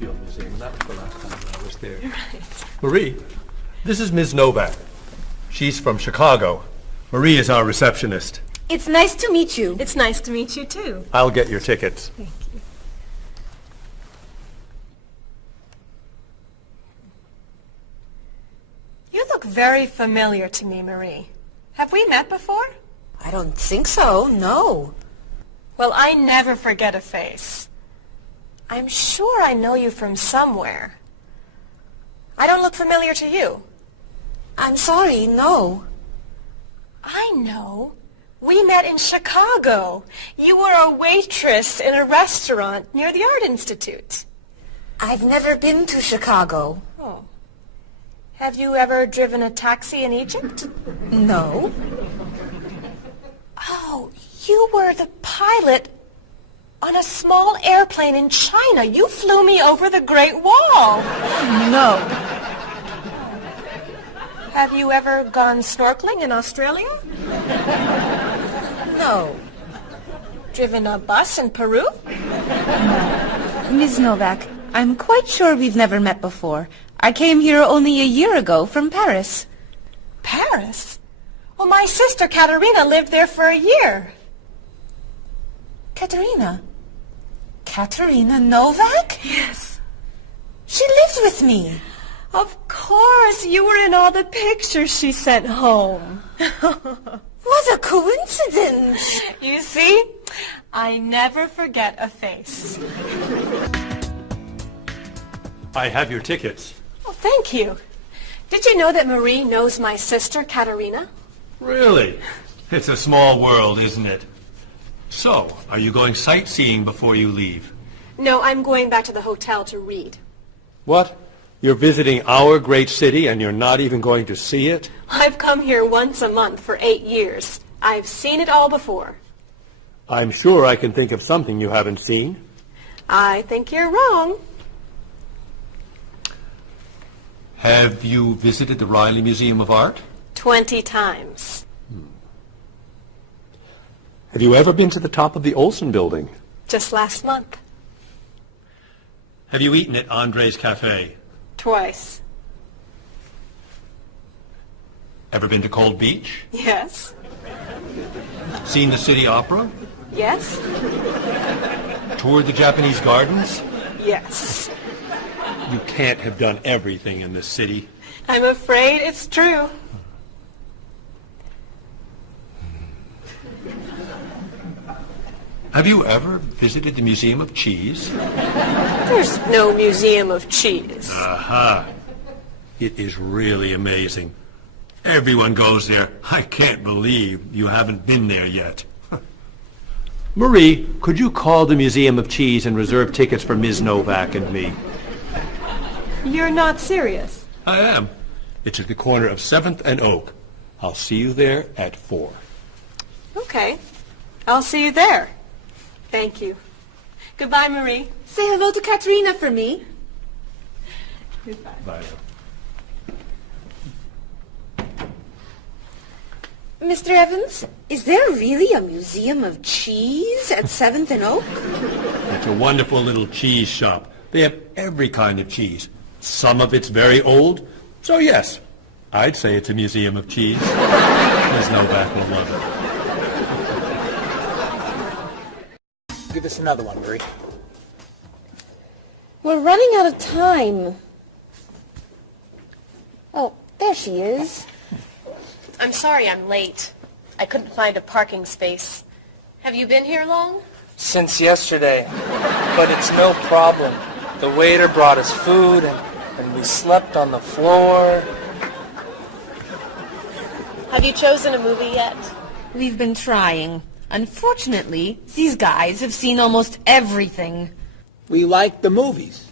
Field Museum. That was the last time I was there. Right. Marie, this is Ms. Novak. She's from Chicago. Marie is our receptionist. It's nice to meet you. It's nice to meet you, too. I'll get your tickets. Thank you. You look very familiar to me, Marie. Have we met before? I don't think so, no. Well, I never forget a face. I'm sure I know you from somewhere. I don't look familiar to you. I'm sorry, no. I know. We met in Chicago. You were a waitress in a restaurant near the Art Institute. I've never been to Chicago. Oh. Have you ever driven a taxi in Egypt? No. Oh, you were the pilot on a small airplane in China. You flew me over the Great Wall. No. Have you ever gone snorkeling in Australia? No. Driven a bus in Peru? Ms. Novak, I'm quite sure we've never met before. I came here only a year ago from Paris. Paris? Well, my sister Katerina lived there for a year. Katerina? Katerina Novak? Yes. She lives with me. Of course, you were in all the pictures she sent home. What a coincidence. You see, I never forget a face. I have your tickets. Oh, thank you. Did you know that Marie knows my sister Katerina? Really? It's a small world, isn't it? So, are you going sightseeing before you leave? No, I'm going back to the hotel to read. What? You're visiting our great city and you're not even going to see it? I've come here once a month for 8 years. I've seen it all before. I'm sure I can think of something you haven't seen. I think you're wrong. Have you visited the Riley Museum of Art? 20 times. Have you ever been to the top of the Olson Building? Just last month. Have you eaten at Andre's Cafe? Twice. Ever been to Cold Beach? Yes. Seen the City Opera? Yes. Toured the Japanese gardens? Yes. You can't have done everything in this city. I'm afraid it's true. Have you ever visited the Museum of Cheese? There's no museum of cheese. Aha. It is really amazing. Everyone goes there. I can't believe you haven't been there yet. Marie, could you call the Museum of Cheese and reserve tickets for Ms. Novak and me? You're not serious. I am. It's at the corner of 7th and Oak. I'll see you there at 4. Okay. I'll see you there. Thank you. Goodbye, Marie. Say hello to Katerina for me. Goodbye. Bye. Mr. Evans, is there really a museum of cheese at 7th and Oak? It's a wonderful little cheese shop. They have every kind of cheese. Some of it's very old. So yes, I'd say it's a museum of cheese. Ms. Novak will love it. Give us another one, Marie. We're running out of time. Oh, there she is. I'm sorry I'm late. I couldn't find a parking space. Have you been here long? Since yesterday. But it's no problem. The waiter brought us food, and we slept on the floor. Have you chosen a movie yet? We've been trying. Unfortunately, these guys have seen almost everything. We like the movies.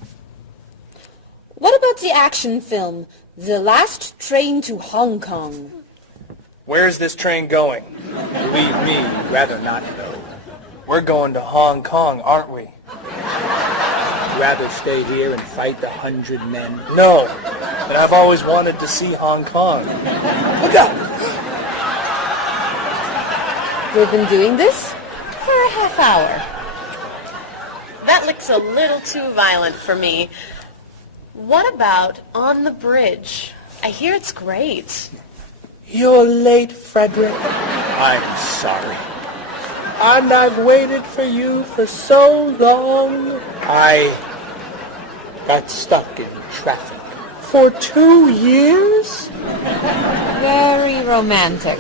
What about the action film, The Last Train to Hong Kong? Where's this train going? Believe me, rather not know. We're going to Hong Kong, aren't we? Rather stay here and fight the 100 men? No, but I've always wanted to see Hong Kong. Look out! We've been doing this for a half hour. That looks That's a little too violent for me. What about On the Bridge? I hear it's great. You're late, Frederick. I'm sorry. And I've waited for you for so long. I got stuck in traffic for 2 years. Very romantic.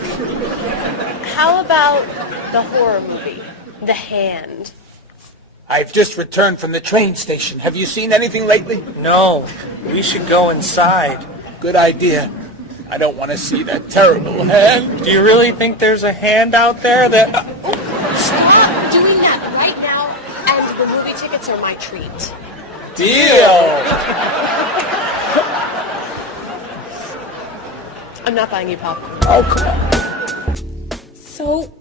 How about the horror movie, The Hand? I've just returned from the train station. Have you seen anything lately? No. We should go inside. Good idea. I don't want to see that terrible hand. Do you really think there's a hand out there that... Stop doing that right now, and the movie tickets are my treat. Deal! I'm not buying you popcorn. Oh, come on. So,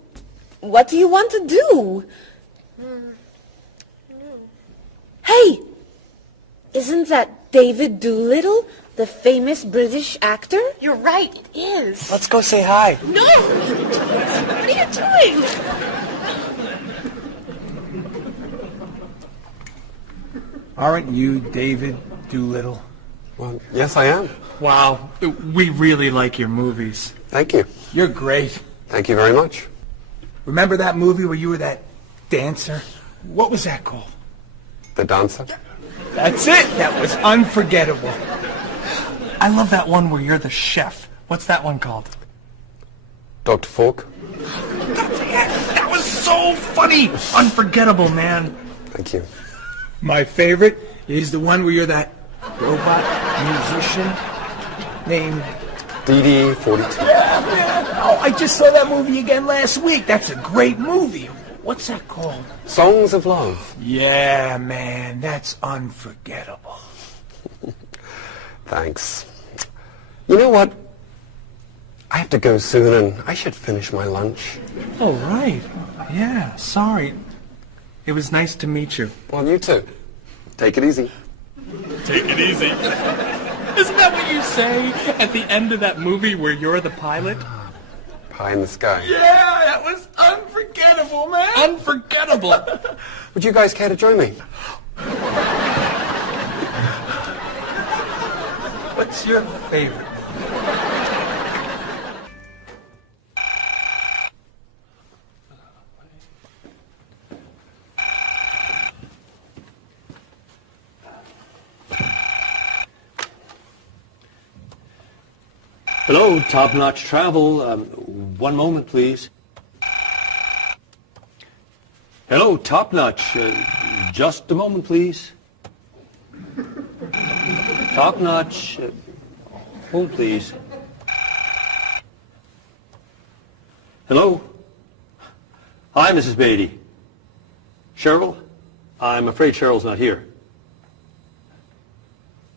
what do you want to do? Hey! Isn't that David Doolittle, the famous British actor? You're right, it is. Let's go say hi. No! What are you doing? Aren't you David Doolittle? Well, yes, I am. Wow, we really like your movies. Thank you. You're great. Thank you very much. Remember that movie where you were that dancer? What was that called? The dancer? That's it. That was unforgettable. I love that one where you're the chef. What's that one called? Dr. Falk? That was so funny! Unforgettable, man. Thank you. My favorite is the one where you're that robot musician named... DD-42. Oh, I just saw that movie again last week. That's a great movie. What's that called? Songs of Love. Yeah, man, that's unforgettable. Thanks. You know what? I have to go soon, and I should finish my lunch. Oh, right. Yeah, sorry. It was nice to meet you. Well, you too. Take it easy. Take it easy. Isn't that what you say at the end of that movie where you're the pilot? Pie in the sky. Yeah, that was unforgettable, man. Unforgettable. Would you guys care to join me? What's your favorite? Hello, Top Notch Travel. One moment, please. Hello, Top Notch. Just a moment, please. Top Notch. Hold, please. Hello? Hi, Mrs. Beatty. Cheryl? I'm afraid Cheryl's not here.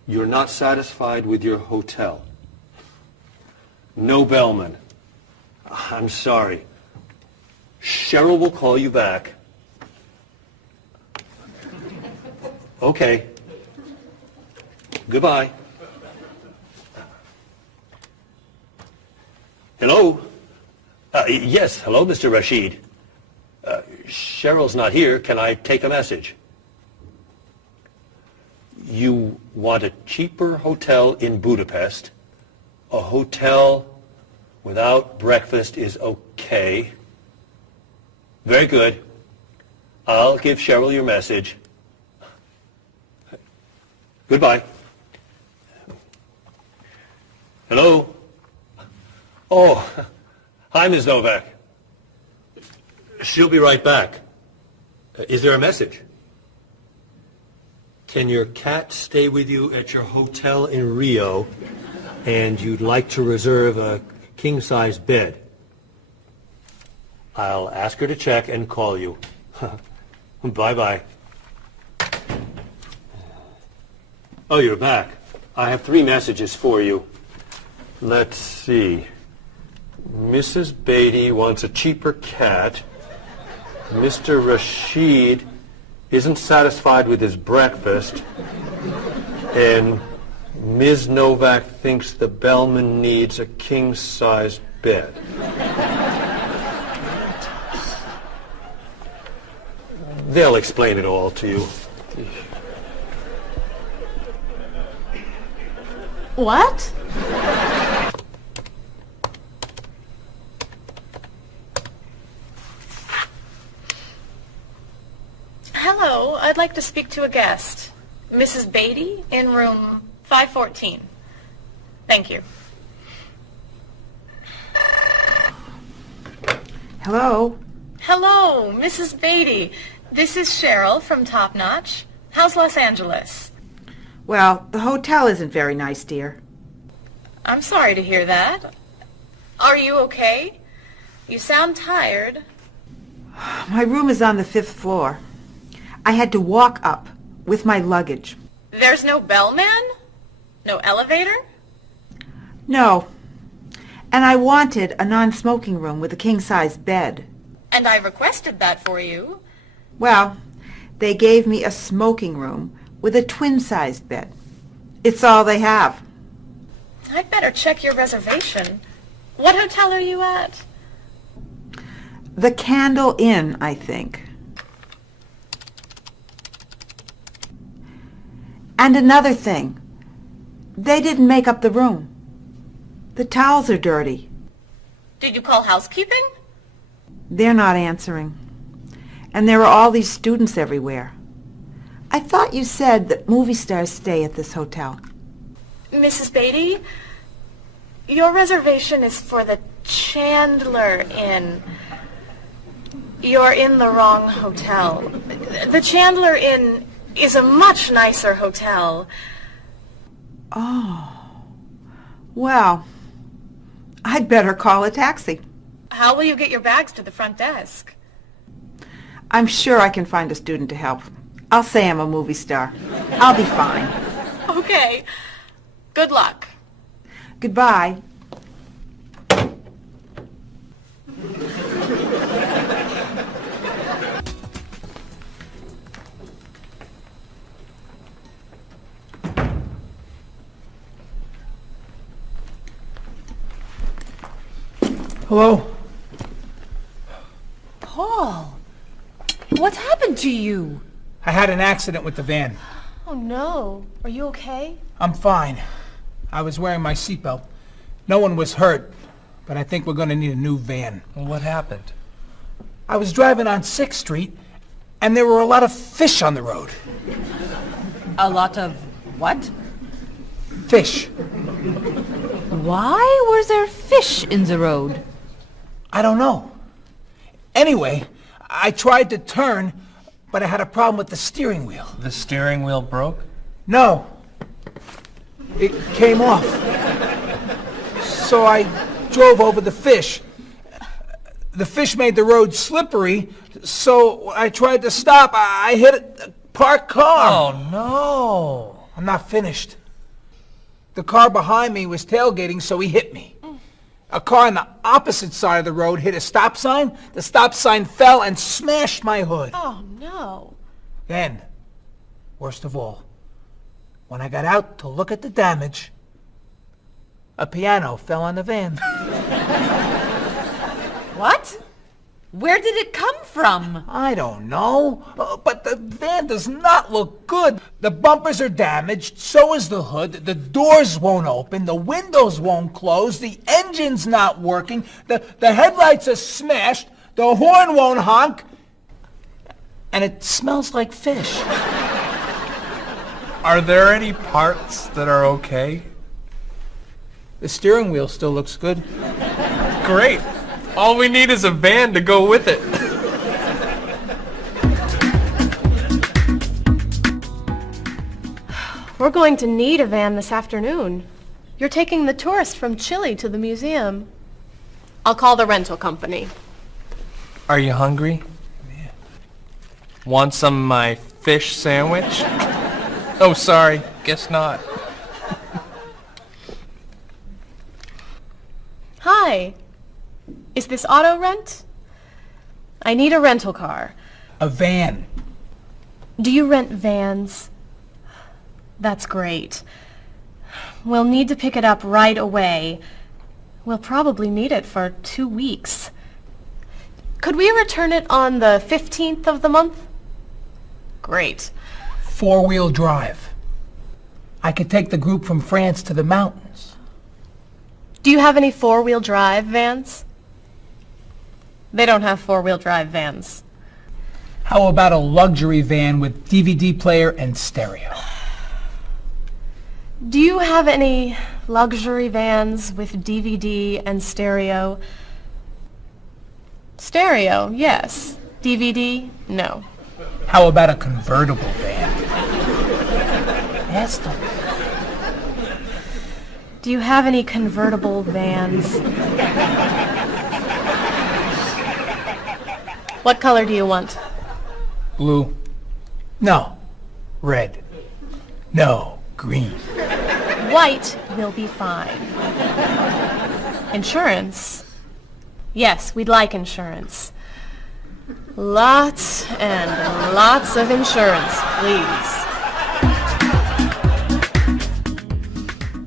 You're not satisfied with your hotel? No bellman. I'm sorry. Cheryl will call you back. Okay. Goodbye. Hello? Yes, hello, Mr. Rashid. Cheryl's not here. Can I take a message? You want a cheaper hotel in Budapest? A hotel without breakfast is okay. Very good. I'll give Cheryl your message. Goodbye. Hello? Oh, hi, Ms. Novak. She'll be right back. Is there a message? Can your cat stay with you at your hotel in Rio, and you'd like to reserve a king-size bed? I'll ask her to check and call you. Bye-bye. Oh, you're back. I have 3 messages for you. Let's see. Mrs. Beatty wants a cheaper cat. Mr. Rashid isn't satisfied with his breakfast. And Ms. Novak thinks the bellman needs a king-size bed. They'll explain it all to you. What? Hello, I'd like to speak to a guest. Mrs. Beatty in room 514. Thank you. Hello? Hello, Mrs. Beatty. This is Cheryl from Top Notch. How's Los Angeles? Well, the hotel isn't very nice, dear. I'm sorry to hear that. Are you okay? You sound tired. My room is on the 5th floor. I had to walk up with my luggage. There's no bellman? No elevator? No. And I wanted a non-smoking room with a king-size bed. And I requested that for you. Well, they gave me a smoking room with a twin-sized bed. It's all they have. I'd better check your reservation. What hotel are you at? The Candle Inn, I think. And another thing. They didn't make up the room. The towels are dirty. Did you call housekeeping? They're not answering. And there are all these students everywhere. I thought you said that movie stars stay at this hotel. Mrs. Beatty, your reservation is for the Chandler Inn. You're in the wrong hotel. The Chandler Inn is a much nicer hotel. Oh. Well, I'd better call a taxi. How will you get your bags to the front desk? I'm sure I can find a student to help. I'll say I'm a movie star. I'll be fine. Okay. Good luck. Goodbye. Hello? Paul, what's happened to you? I had an accident with the van. Oh, no. Are you okay? I'm fine. I was wearing my seatbelt. No one was hurt, but I think we're going to need a new van. What happened? I was driving on 6th Street, and there were a lot of fish on the road. A lot of what? Fish. Why was there fish in the road? I don't know. Anyway, I tried to turn, but I had a problem with the steering wheel. The steering wheel broke? No. It came off. So I drove over the fish. The fish made the road slippery, so I tried to stop. I hit a parked car. Oh, no. I'm not finished. The car behind me was tailgating, so he hit me. A car on the opposite side of the road hit a stop sign. The stop sign fell and smashed my hood. Oh, no. Then, worst of all, when I got out to look at the damage, a piano fell on the van. What? Where did it come from? I don't know, but the van does not look good. The bumpers are damaged, so is the hood, the doors won't open, the windows won't close, the engine's not working, the headlights are smashed, the horn won't honk, and it smells like fish. Are there any parts that are okay? The steering wheel still looks good. Great. All we need is a van to go with it. We're going to need a van this afternoon. You're taking the tourist from Chile to the museum. I'll call the rental company. Are you hungry? Yeah. Want some of my fish sandwich? Oh, sorry. Guess not. Hi. Is this auto rent? I need a rental car. A van. Do you rent vans? That's great. We'll need to pick it up right away. We'll probably need it for 2 weeks. Could we return it on the 15th of the month? Great. 4-wheel drive. I could take the group from France to the mountains. Do you have any 4-wheel drive vans? They don't have 4-wheel drive vans. How about a luxury van with DVD player and stereo? Do you have any luxury vans with DVD and stereo? Stereo, yes. DVD, no. How about a convertible van? Yes, Do you have any convertible vans? What color do you want? blue. No, red. No, green. White will be fine. Insurance? Yes, we'd like insurance. Lots and lots of insurance, please.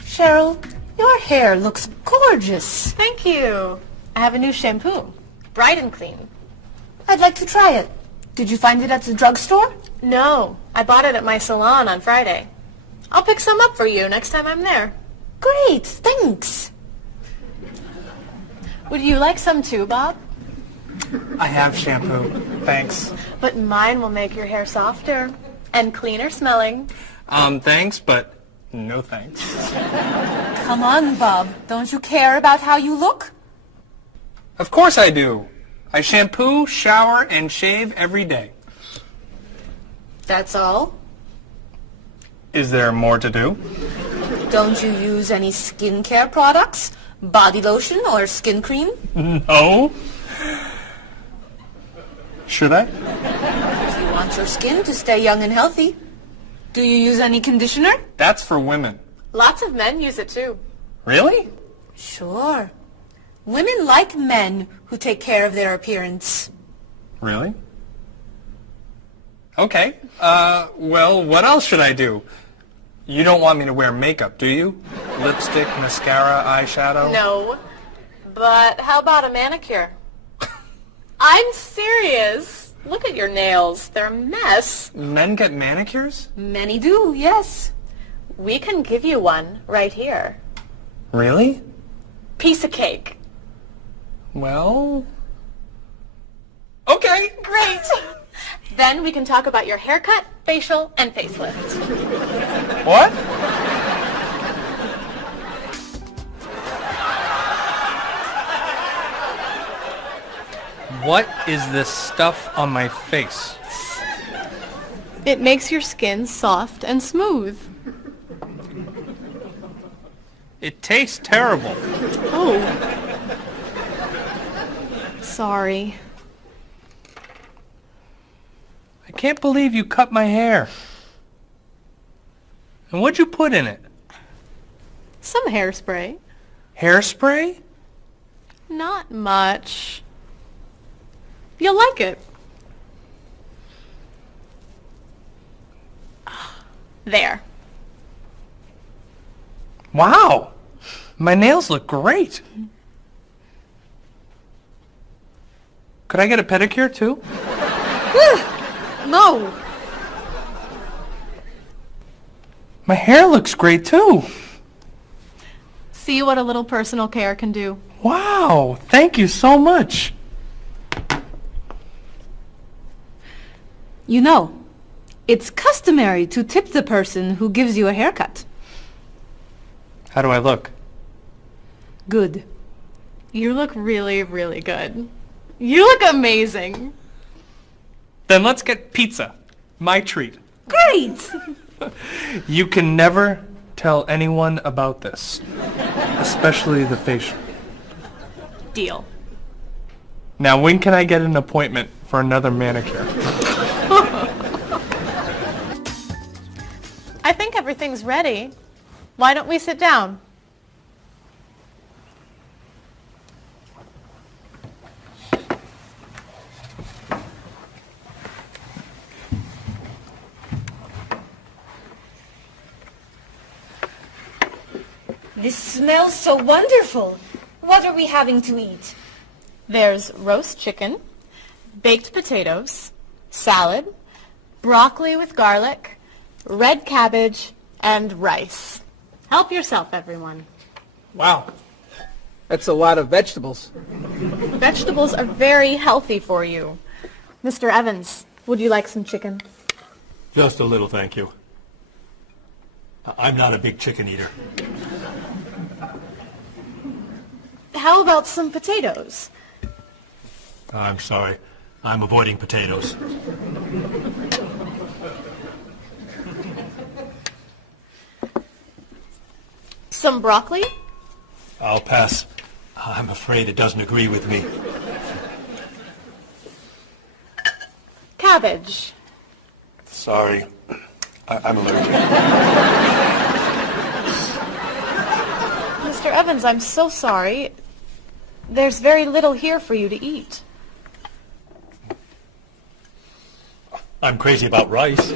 Cheryl, your hair looks gorgeous. Thank you. I have a new shampoo. Bright and clean. I'd like to try it. Did you find it at the drugstore? No, I bought it at my salon on Friday. I'll pick some up for you next time I'm there. Great, thanks. Would you like some too, Bob? I have shampoo. Thanks. But mine will make your hair softer and cleaner smelling. Thanks, but no thanks. Come on, Bob. Don't you care about how you look? Of course I do. I shampoo, shower, and shave every day. That's all? Is there more to do? Don't you use any skincare products? Body lotion or skin cream? No. Should I? If you want your skin to stay young and healthy. Do you use any conditioner? That's for women. Lots of men use it too. Really? Sure. Women like men who take care of their appearance. Really? Okay. Well, what else should I do? You don't want me to wear makeup, do you? Lipstick, mascara, eyeshadow? No. But how about a manicure? I'm serious. Look at your nails. They're a mess. Men get manicures? Many do, yes. We can give you one right here. Really? Piece of cake. Well... Okay. Great. Then we can talk about your haircut, facial, and facelift. What? What is this stuff on my face? It makes your skin soft and smooth. It tastes terrible. Oh. Sorry. I can't believe you cut my hair. And what'd you put in it? Some hairspray. Hairspray? Not much. You'll like it. There. Wow! My nails look great. Could I get a pedicure too? No. My hair looks great too. See what a little personal care can do. Wow! Thank you so much. You know, it's customary to tip the person who gives you a haircut. How do I look? Good. You look really, really good. You look amazing. Then let's get pizza. My treat. Great! You can never tell anyone about this. Especially the facial. Deal. Now, when can I get an appointment for another manicure? I think everything's ready. Why don't we sit down? This smells so wonderful. What are we having to eat? There's roast chicken, baked potatoes, salad, broccoli with garlic, red cabbage, and rice. Help yourself, everyone. Wow. That's a lot of vegetables. Vegetables are very healthy for you. Mr. Evans, would you like some chicken? Just a little, thank you. I'm not a big chicken eater. How about some potatoes? I'm sorry. I'm avoiding potatoes. Some broccoli? I'll pass. I'm afraid it doesn't agree with me. Cabbage? Sorry. I'm allergic. Mr. Evans, I'm so sorry. There's very little here for you to eat. I'm crazy about rice.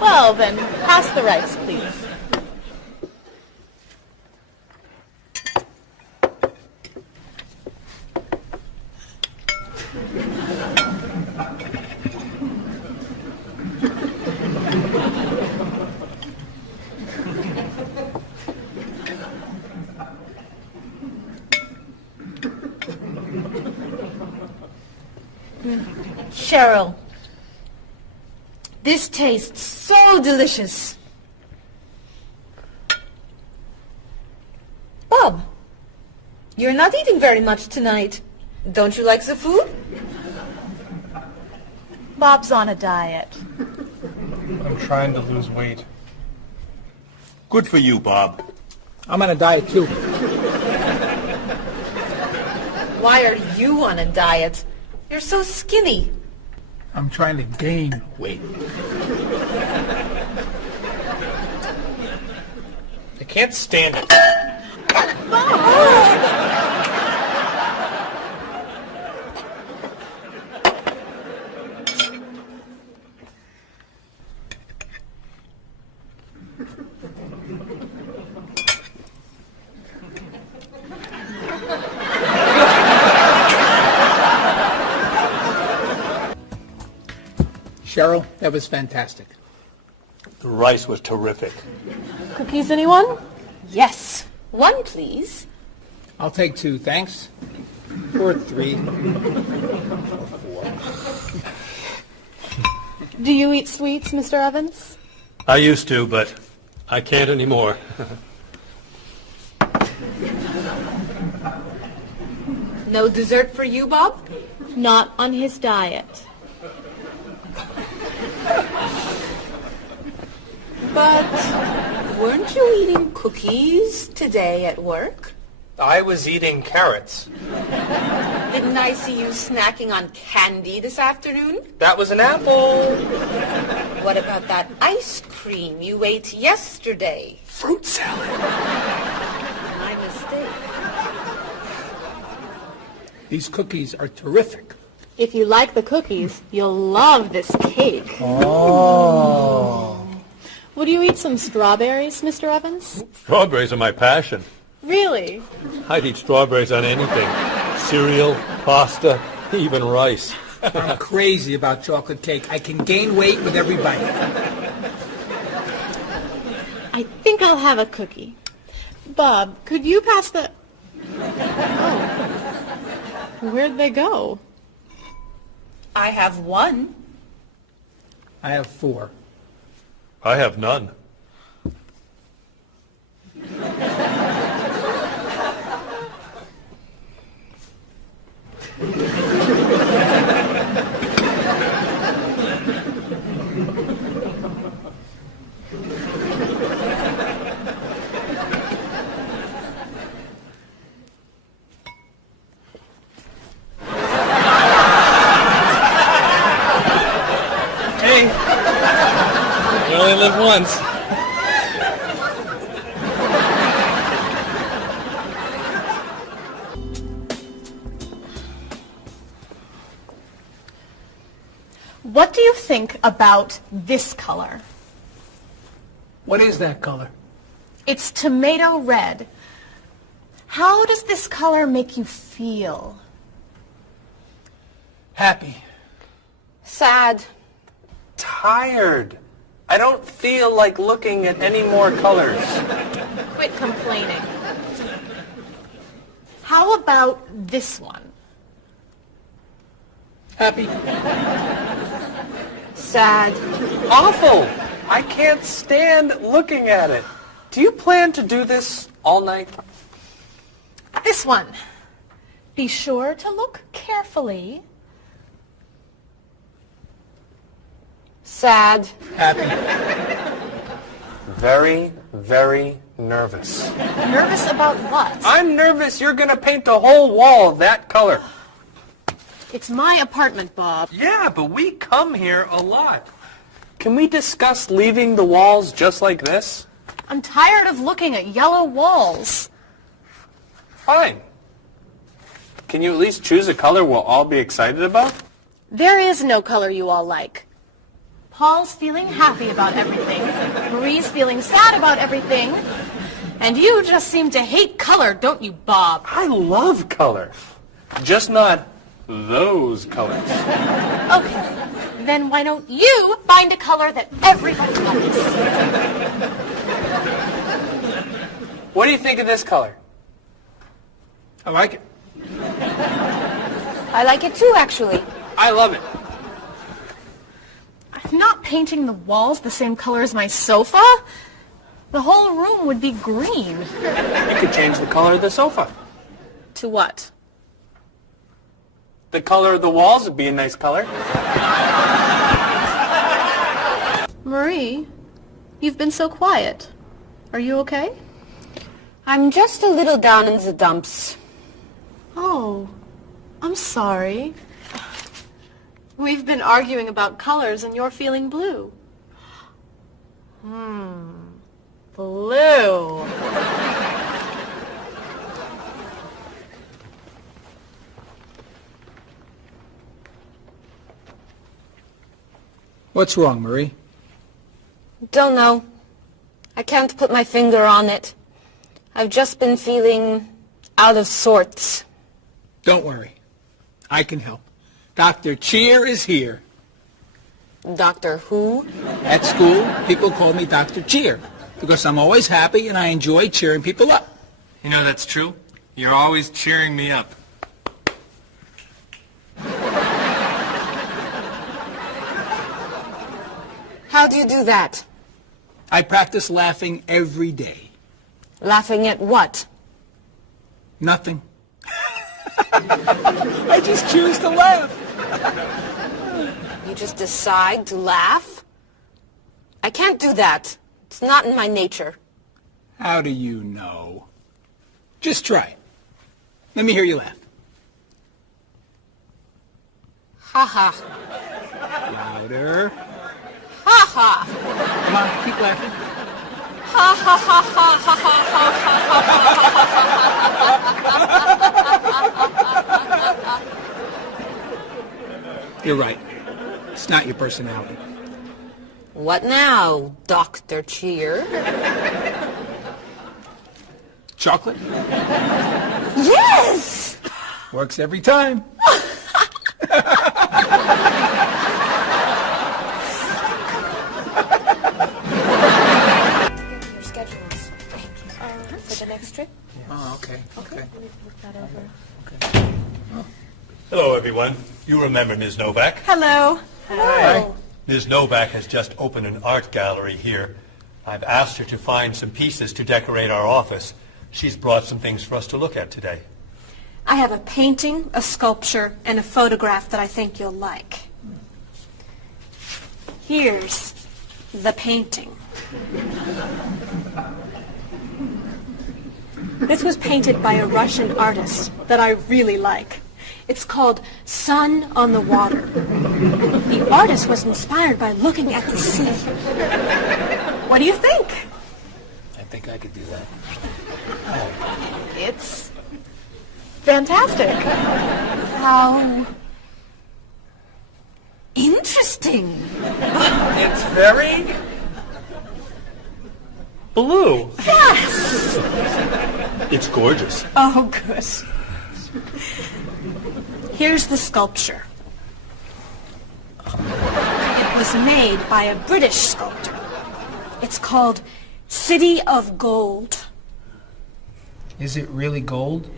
Well, then, pass the rice, please. Cheryl, this tastes so delicious. Bob, you're not eating very much tonight. Don't you like the food? Bob's on a diet. I'm trying to lose weight. Good for you, Bob. I'm on a diet too. Why are you on a diet? You're so skinny. I'm trying to gain weight. I can't stand it. Cheryl, that was fantastic. The rice was terrific. Cookies, anyone? Yes. One, please. I'll take 2, thanks. Or 3. Do you eat sweets, Mr. Evans? I used to, but I can't anymore. No dessert for you, Bob? Not on his diet. But weren't you eating cookies today at work? I was eating carrots. Didn't I see you snacking on candy this afternoon? That was an apple. What about that ice cream you ate yesterday? Fruit salad. My mistake. These cookies are terrific. If you like the cookies, you'll love this cake. Oh. Would you eat some strawberries, Mr. Evans? Strawberries are my passion. Really? I'd eat strawberries on anything. Cereal, pasta, even rice. I'm crazy about chocolate cake. I can gain weight with every bite. I think I'll have a cookie. Bob, could you pass the... Oh. Where'd they go? I have 1. I have 4. I have none. Hey, you only live once. What do you think about this color? What is that color? It's tomato red. How does this color make you feel? Happy. Sad. Tired. I don't feel like looking at any more colors. Quit complaining. How about this one? Happy. Sad. Awful. I can't stand looking at it. Do you plan to do this all night? This one. Be sure to look carefully. Sad. Happy. Very, very nervous. Nervous about what? I'm nervous you're going to paint the whole wall that color. It's my apartment, Bob. Yeah, but we come here a lot. Can we discuss leaving the walls just like this? I'm tired of looking at yellow walls. Fine. Can you at least choose a color we'll all be excited about? There is no color you all like. Paul's feeling happy about everything. Marie's feeling sad about everything. And you just seem to hate color, don't you, Bob? I love color. Just not those colors. Okay. Then why don't you find a color that everybody likes? What do you think of this color? I like it. I like it too, actually. I love it. I'm not painting the walls the same color as my sofa. The whole room would be green. You could change the color of the sofa. To what? The color of the walls would be a nice color. Marie, you've been so quiet. Are you okay? I'm just a little down in the dumps. Oh, I'm sorry. We've been arguing about colors and you're feeling blue. Blue. What's wrong, Marie? Don't know. I can't put my finger on it. I've just been feeling out of sorts. Don't worry. I can help. Dr. Cheer is here. Doctor who? At school, people call me Dr. Cheer because I'm always happy and I enjoy cheering people up. You know that's true. You're always cheering me up. How do you do that? I practice laughing every day. Laughing at what? Nothing. I just choose to laugh. You just decide to laugh? I can't do that. It's not in my nature. How do you know? Just try. Let me hear you laugh. Ha ha. Louder. Ha ha. Come on, keep laughing. Ha ha ha ha ha ha ha. You're right. It's not your personality. What now, Dr. Cheer? Chocolate? Yes! Works every time. Your schedules. For the next trip? Oh, okay. Okay. Hello, everyone. You remember Ms. Novak? Hello. Hello. Ms. Novak has just opened an art gallery here. I've asked her to find some pieces to decorate our office. She's brought some things for us to look at today. I have a painting, a sculpture, and a photograph that I think you'll like. Here's the painting. This was painted by a Russian artist that I really like. It's called Sun on the Water. The artist was inspired by looking at the sea. What do you think? I think I could do that. It's fantastic. How interesting. It's very blue. Yes! It's gorgeous. Oh, good. Here's the sculpture. It was made by a British sculptor. It's called City of Gold. Is it really gold?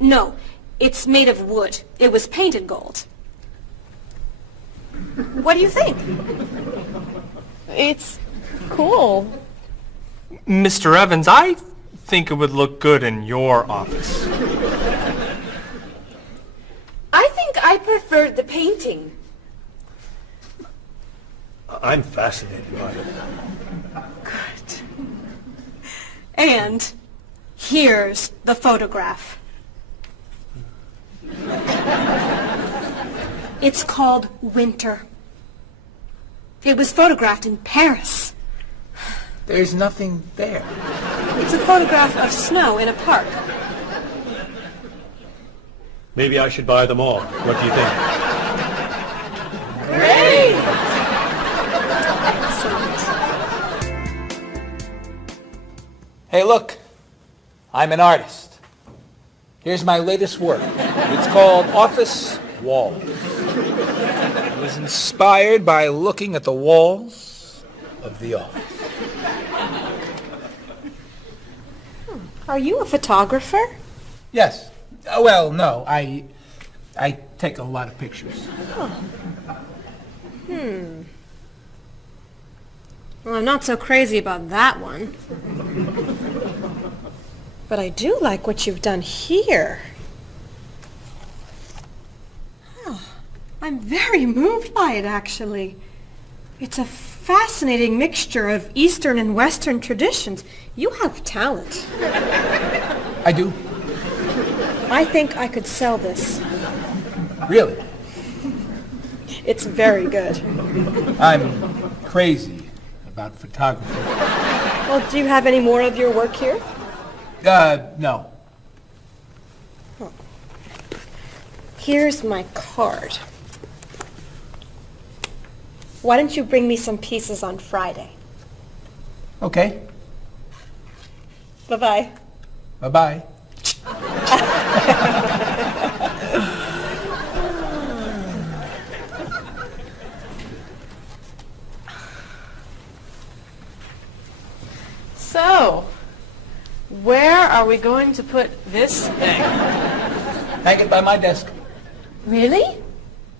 No, it's made of wood. It was painted gold. What do you think? It's cool. Mr. Evans, I think it would look good in your office. I think I prefer the painting. I'm fascinated by it. Good. And here's the photograph. It's called Winter. It was photographed in Paris. There's nothing there. It's a photograph of snow in a park. Maybe I should buy them all. What do you think? Great! Hey, look. I'm an artist. Here's my latest work. It's called Office Walls. It was inspired by looking at the walls of the office. Are you a photographer? Yes. Well, no. I take a lot of pictures. Well, I'm not so crazy about that one. But I do like what you've done here. Oh, I'm very moved by it, actually. It's a fascinating mixture of Eastern and Western traditions. You have talent. I do. I think I could sell this. Really. It's very good. I'm crazy about photography. Well, do you have any more of your work here? No. Here's my card. Why don't you bring me some pieces on Friday? Okay. Bye-bye. Bye-bye. So, where are we going to put this thing? Hang it by my desk. Really?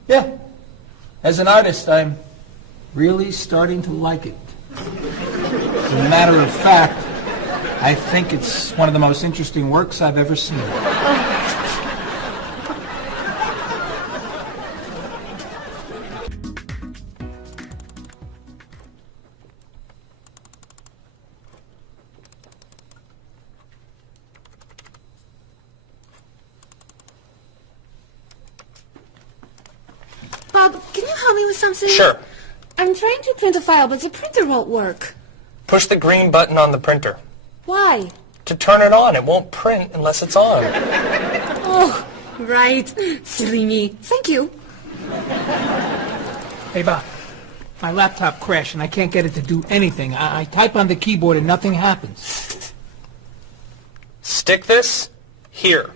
Yeah. As an artist, I'm really starting to like it. As a matter of fact, I think it's one of the most interesting works I've ever seen. Bob, can you help me with something? Sure. I'm trying to print a file, but the printer won't work. Push the green button on the printer. Why? To turn it on, it won't print unless it's on. Oh, right. Silly me. Thank you. Hey, Bob. My laptop crashed and I can't get it to do anything. I type on the keyboard and nothing happens. Stick this here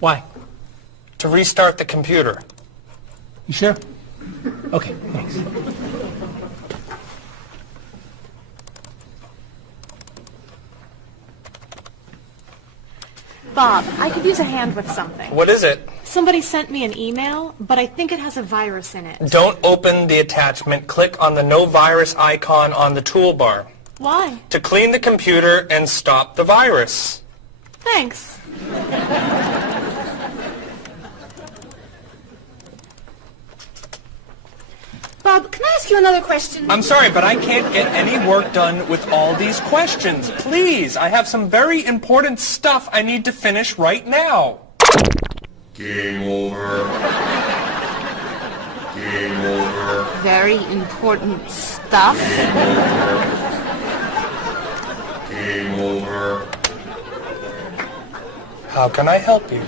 Why? to restart the computer. You sure? Okay, thanks. Bob, I could use a hand with something. What is it? Somebody sent me an email, but I think it has a virus in it. Don't open the attachment. Click on the no virus icon on the toolbar Why? to clean the computer and stop the virus. Thanks. Bob, can I ask you another question? I'm sorry, but I can't get any work done with all these questions. Please, I have some very important stuff I need to finish right now. Game over. Game over. Very important stuff. Game over. How can I help you?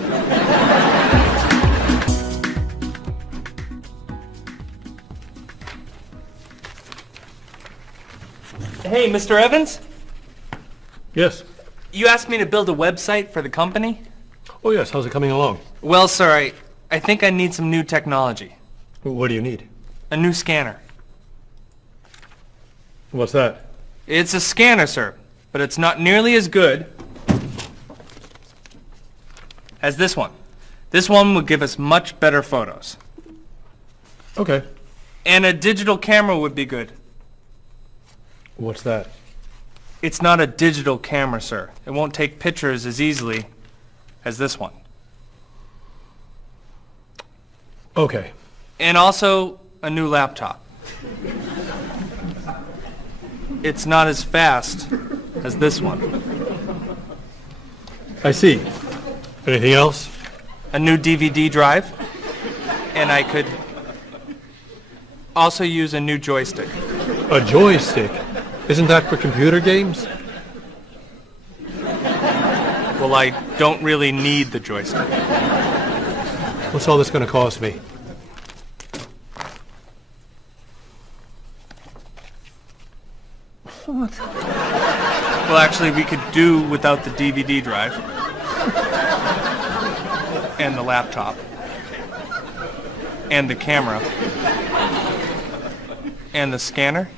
Hey, Mr. Evans? Yes. You asked me to build a website for the company? Oh, yes. How's it coming along? Well, sir, I think I need some new technology. What do you need? A new scanner. What's that? It's a scanner, sir, but it's not nearly as good as this one. This one would give us much better photos. Okay. And a digital camera would be good. What's that? It's not a digital camera, sir. It won't take pictures as easily as this one. Okay. And also a new laptop. It's not as fast as this one. I see. Anything else? A new DVD drive. And I could also use a new joystick. A joystick? Isn't that for computer games? Well, I don't really need the joystick. What's all this going to cost me? Well, actually, we could do without the DVD drive. And the laptop. And the camera. And the scanner.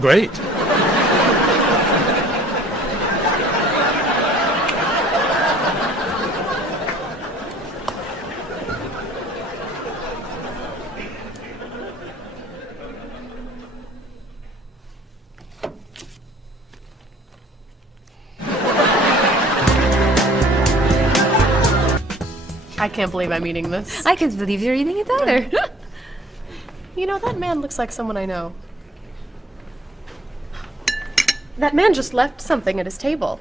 Great. I can't believe I'm eating this. I can't believe you're eating it either. You know, that man looks like someone I know. That man just left something at his table.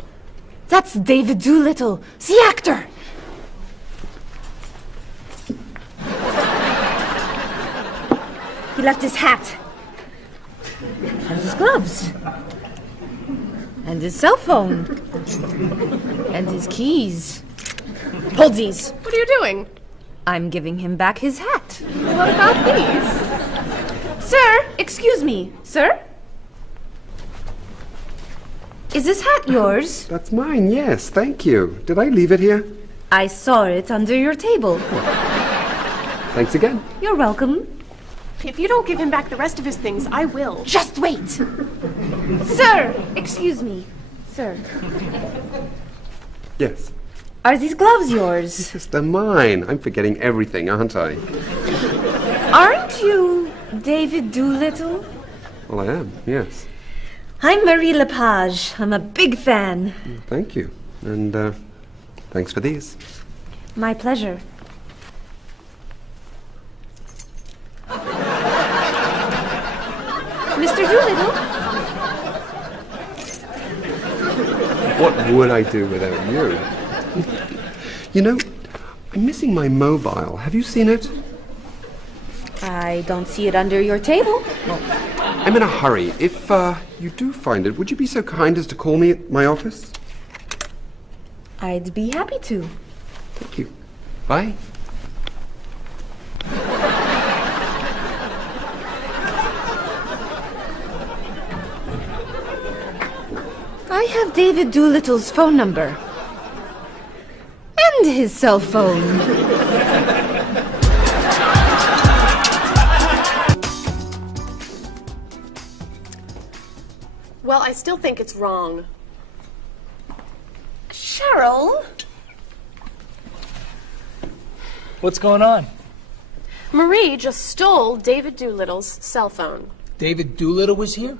That's David Doolittle, the actor. He left his hat. And his gloves. And his cell phone. And his keys. Hold these. What are you doing? I'm giving him back his hat. What about these? Sir, excuse me. Sir? Is this hat yours? That's mine, yes, thank you. Did I leave it here? I saw it under your table. Thanks again. You're welcome. If you don't give him back the rest of his things, I will. Just wait. Sir, excuse me. Sir, Yes. are these gloves yours? Yes, they're mine. I'm forgetting everything, aren't I? Aren't you David Doolittle? Well, I am, yes. I'm Marie Lepage. I'm a big fan. Thank you. And, thanks for these. My pleasure. Mr. Doolittle? What would I do without you? You know, I'm missing my mobile. Have you seen it? I don't see it under your table. I'm in a hurry. If, you do find it, would you be so kind as to call me at my office? I'd be happy to. Thank you. Bye. I have David Doolittle's phone number. And his cell phone. Well, I still think it's wrong. Cheryl? What's going on? Marie just stole David Doolittle's cell phone. David Doolittle was here?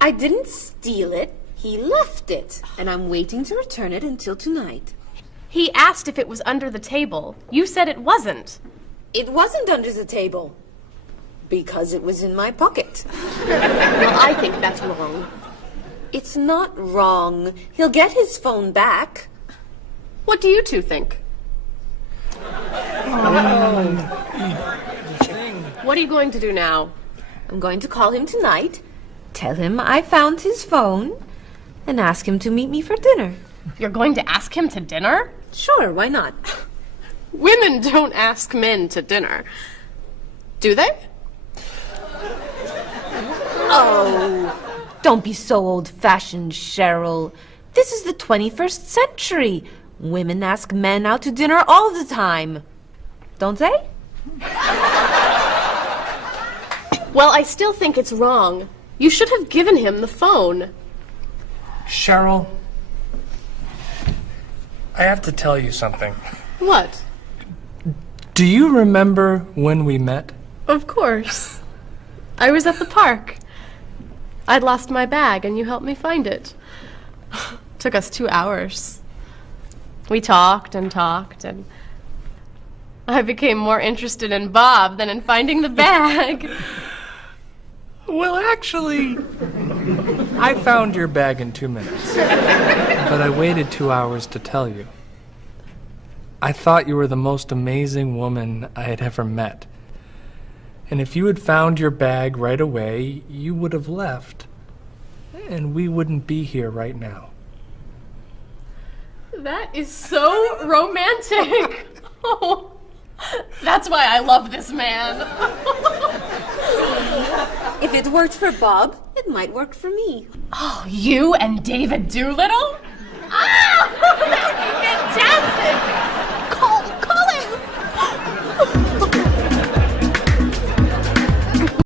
I didn't steal it. He left it. And I'm waiting to return it until tonight. He asked if it was under the table. You said it wasn't. It wasn't under the table. Because it was in my pocket. Well, I think that's wrong. It's not wrong. He'll get his phone back. What do you two think? What are you going to do now? I'm going to call him tonight. Tell him I found his phone and ask him to meet me for dinner. You're going to ask him to dinner? Sure, why not? Women don't ask men to dinner. Do they? Oh, don't be so old-fashioned, Cheryl. This is the 21st century. Women ask men out to dinner all the time. Don't they? Well, I still think it's wrong. You should have given him the phone. Cheryl, I have to tell you something. What? Do you remember when we met? Of course. I was at the park. I'd lost my bag and you helped me find it. Took us 2 hours. We talked and I became more interested in Bob than in finding the bag. Well, actually, I found your bag in 2 minutes. But I waited 2 hours to tell you. I thought you were the most amazing woman I had ever met. And if you had found your bag right away, you would have left. And we wouldn't be here right now. That is so romantic. Oh, that's why I love this man. If it worked for Bob, it might work for me. Oh, you and David Doolittle?